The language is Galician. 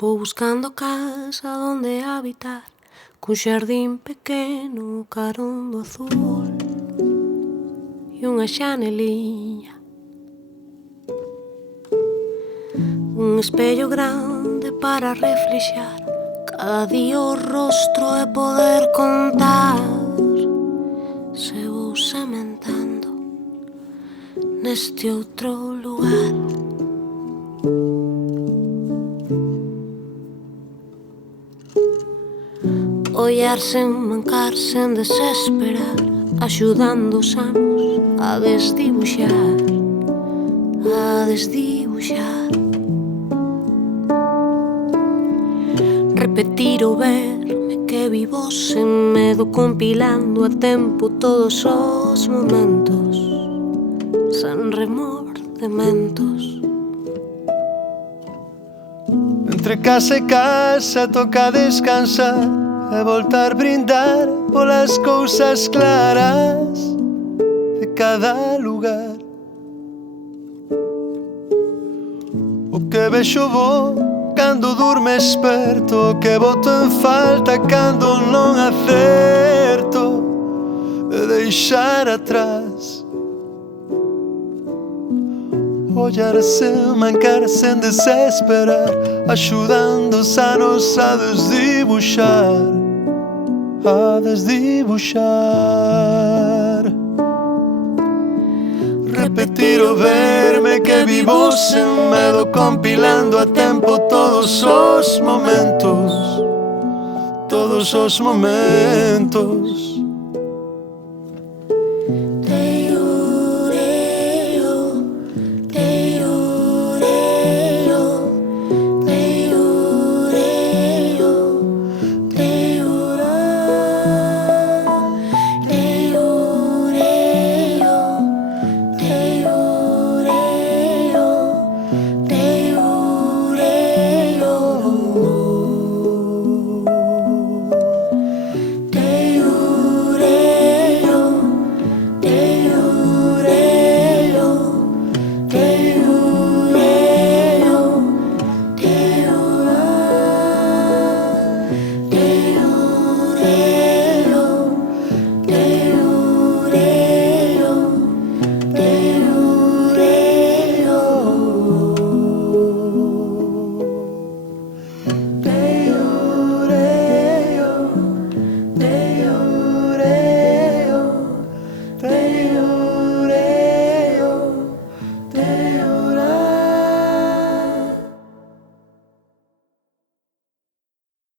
Vou buscando casa onde habitar, cun xardín pequeno, carondo azul e unha xaneliña, un espello grande para reflexar cada día o rostro e poder contar se vou sementando neste outro lugar. Ollar sen mancar, sen desesperar, axudando os anos a desdibuxar, a desdibuxar. Repetir ou verme que vivo sen medo, compilando a tempo todos os momentos, sen remordementos. Entre casa e casa toca descansar e voltar brindar polas cousas claras de cada lugar. O que vexo bo cando durme esperto, o que boto en falta cando non acerto de deixar atrás. Ollar sen mancar, sen desesperar, axudando os anos a desdibuxar, a desdibuxar. Repetir o verme que vivo sen medo, compilando a tempo todos os momentos, todos os momentos.